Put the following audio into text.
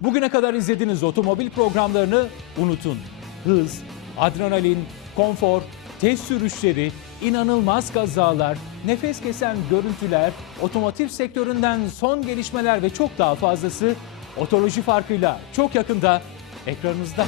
Bugüne kadar izlediğiniz otomobil programlarını unutun. Hız, adrenalin, konfor, test sürüşleri, inanılmaz kazalar, nefes kesen görüntüler, otomotiv sektöründen son gelişmeler ve çok daha fazlası Otoloji farkıyla çok yakında ekranınızda.